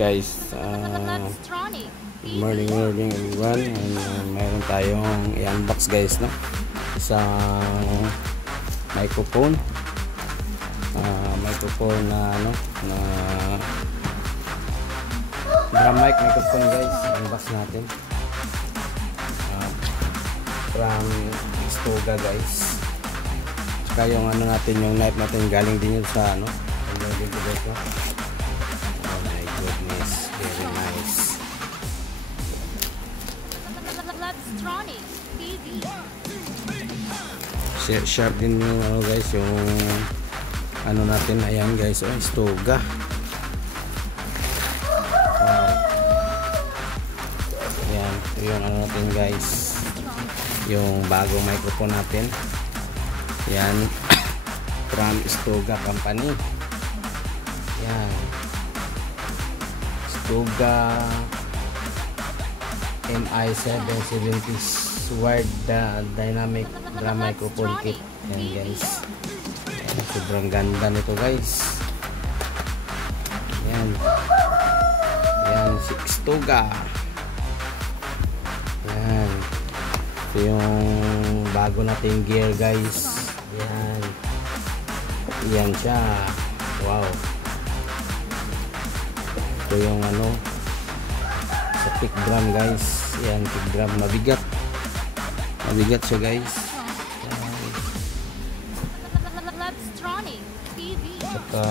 guys, good morning everyone. And mayroon tayong i-unbox guys, no? Isang microphone na ano, na drum mic microphone guys. Unbox natin from Xtoga guys. Saka yung ano natin, yung knife natin galing din yun sa ano, galing din dito. Oh my goodness, very nice. Sharp din yung ano guys, yung ano natin. Ayan guys, oh, Xtoga. Wow. Ayan, ito yung ano natin guys, yung bagong microphone natin. Yan from Xtoga company. Yan, Xtoga MI770 wired dynamic drum microphone kit. Yan guys, yan, sobrang ganda nito guys. Yan, yan si Xtoga. Yan, ito yung bago nating gear guys. Yan, yan siya. Wow, ito yung ano sa pick drum guys. Yan, pick drum, mabigat siya guys. Saka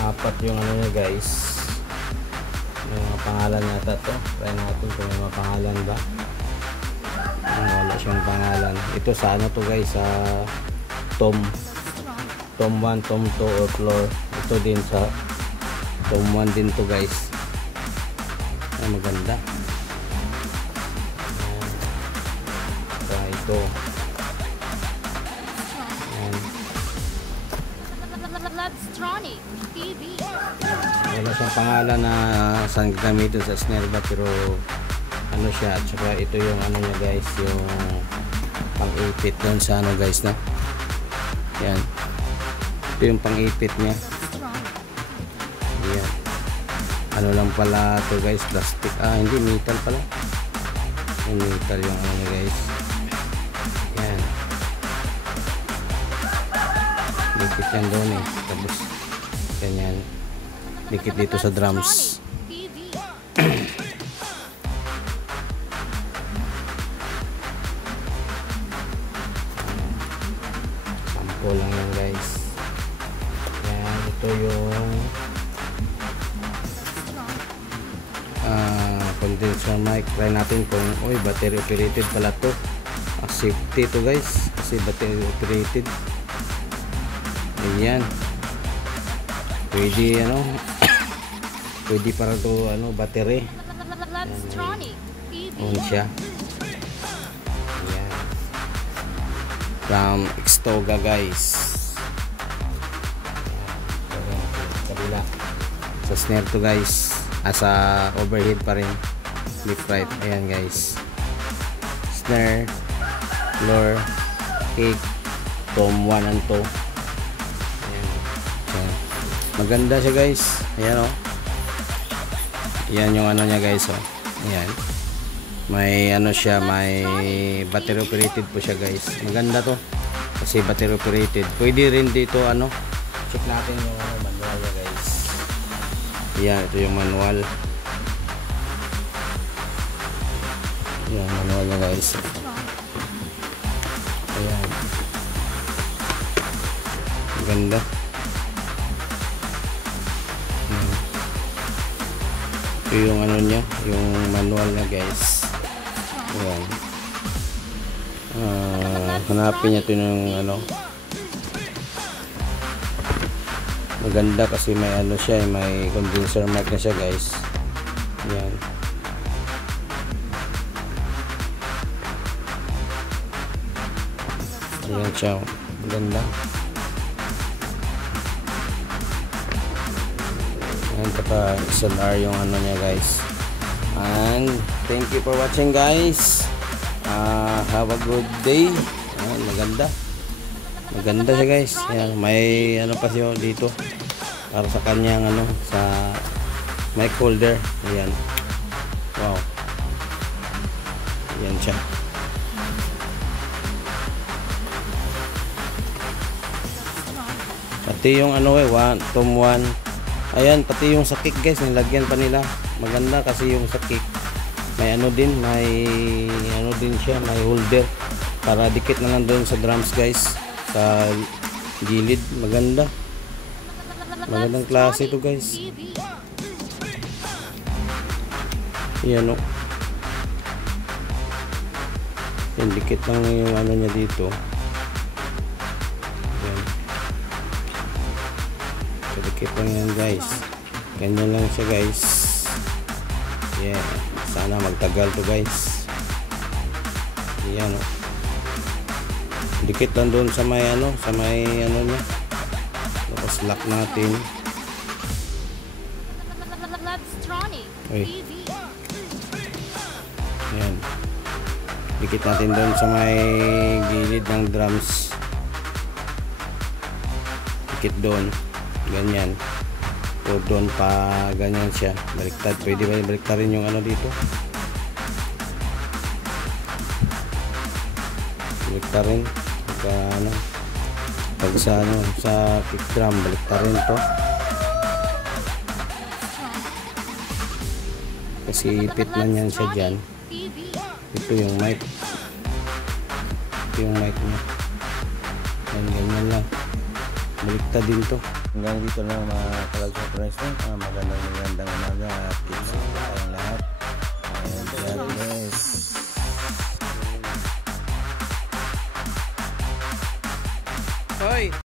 apat yung ano niya guys, may mga pangalan nata to. Try natin kung may mga pangalan ba. Wala siyang pangalan. Ito sa ano to guys, sa Tom 1, Tom 2 or floor. Ito din sa Tom 1 din to guys. Ay, maganda. Ayan. Ito. Ayan. Wala siyang pangalan na saan gagamitin sa snare ba, pero ano siya. At saka ito yung ano niya guys, yung pang-ipit doon sa ano guys, na yan, ito yung pang-ipit niya. Yan, ano lang pala to guys, plastic, hindi, metal pala. Yung metal yung ano niya guys. Yan, dikit yan doon eh, tapos ganyan, dikit dito sa drums. Sample lang yan guys. Yan, ito yung condenser mic. Try natin kung battery operated pala to. Safety to guys, kasi battery operated. Ayan, pwede ano pwede para to ano, battery. On siya. Ayan, from Xtoga guys. Kabila sa snare to guys, sa overhead pa rin, left right. Ayan guys, snare, floor, kick, tom 1 and 2. Maganda siya guys. Ayan, oh. Yan yung ano niya guys, oh. Ayan, may ano siya, may battery operated po siya guys. Maganda to kasi battery operated. Pwede rin dito ano, check natin yung ano, manual niya guys. Ayan, ito yung manual. Ayan, manual niya guys. Ayan, maganda. Ito yung ano niya, yung manual niya guys. Ayan, hanapin niya ito yung ano, maganda kasi may ano siya, may condenser mic na siya guys. Ayan, ayan siya, maganda. And saka XLR yung ano niya guys. And thank you for watching guys. Have a good day. Maganda. Maganda siya guys. Yan, may ano pa siya dito para sa kanyang ano, sa mic holder. Ayan. Wow. Ayan siya. Pati yung ano tom 1. Ayan, pati yung sa kick guys, nilagyan pa nila. Maganda kasi yung sa kick. May ano din, siya, may holder. Para dikit na lang doon sa drums guys. Sa gilid, maganda. Magandang klase ito guys. Yan o. Yan, dikit lang yung ano niya dito. Yan. So, dikit lang yan guys. Ganyan lang siya guys. Yeah. Sana magtagal to guys. Yan o. Dikit lang doon sa may ano niya. Tapos lock natin. Uy. Ayan. Dikit natin doon sa may gilid ng drums. Dikit doon. Ganyan. O doon pa ganyan siya. Baliktad. Pwede ba baliktad rin yung ano dito? Baliktad rin. Pag sa kick drum, baliktad rin to. Kasi ipit man yan siya dyan. Ito yung mic. Ito yung mic niya. Ganyan lang. Baliktad din to. Hanggang dito na mga kalag-surprise mo. Magandang umaga at tips sa tayong lahat. And God bless. Hoy!